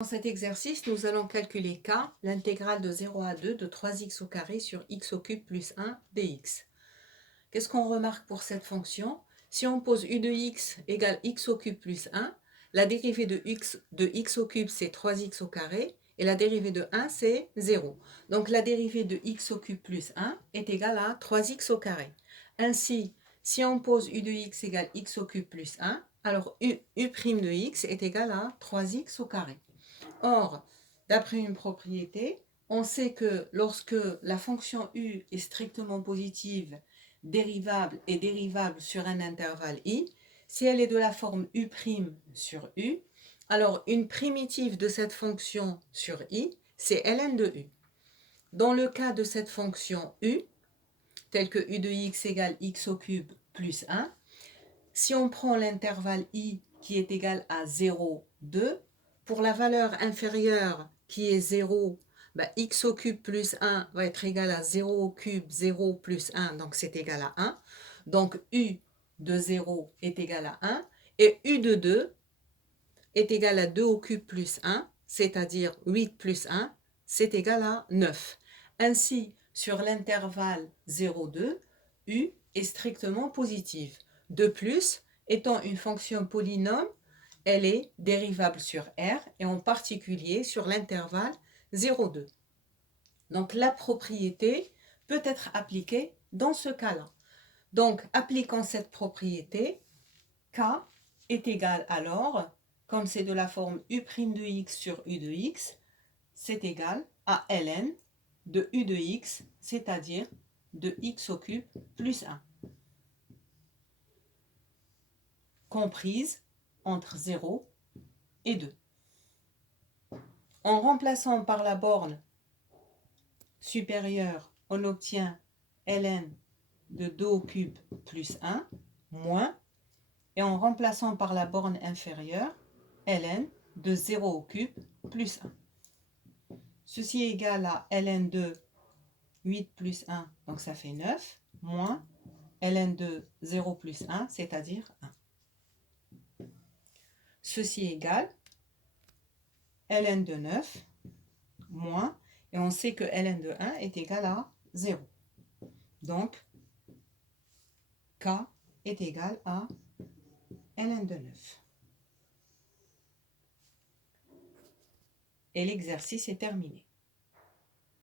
Dans cet exercice, nous allons calculer k, l'intégrale de 0 à 2 de 3x au carré sur x au cube plus 1 dx. Qu'est-ce qu'on remarque pour cette fonction? Si on pose u de x égale x au cube plus 1, la dérivée de x au cube c'est 3x au carré et la dérivée de 1 c'est 0. Donc la dérivée de x au cube plus 1 est égale à 3x au carré. Ainsi, si on pose u de x égale x au cube plus 1, alors u' de x est égal à 3x au carré. Or, d'après une propriété, on sait que lorsque la fonction u est strictement positive, dérivable et dérivable sur un intervalle i, si elle est de la forme u' sur u, alors une primitive de cette fonction sur i, c'est ln de u. Dans le cas de cette fonction u, telle que u de x égale x au cube plus 1, si on prend l'intervalle i qui est égal à 0, 2, pour la valeur inférieure qui est 0, x au cube plus 1 va être égal à 0 au cube, 0 plus 1, donc c'est égal à 1. Donc u de 0 est égal à 1 et u de 2 est égal à 2 au cube plus 1, c'est-à-dire 8 plus 1, c'est égal à 9. Ainsi, sur l'intervalle 0, 2, u est strictement positive. De plus, étant une fonction polynôme, elle est dérivable sur R et en particulier sur l'intervalle 0, 2. Donc la propriété peut être appliquée dans ce cas-là. Donc appliquant cette propriété, K est égal alors, comme c'est de la forme u' de x sur u de x, c'est égal à ln de u de x, c'est-à-dire de x au cube plus 1. Comprise entre 0 et 2. En remplaçant par la borne supérieure, on obtient ln de 2 au cube plus 1, moins, et en remplaçant par la borne inférieure, ln de 0 au cube plus 1. Ceci est égal à ln de 8 plus 1, donc ça fait 9, moins ln de 0 plus 1, c'est-à-dire 1. Ceci est égal ln de 9 moins, et on sait que ln de 1 est égal à 0. Donc, k est égal à ln de 9. Et l'exercice est terminé.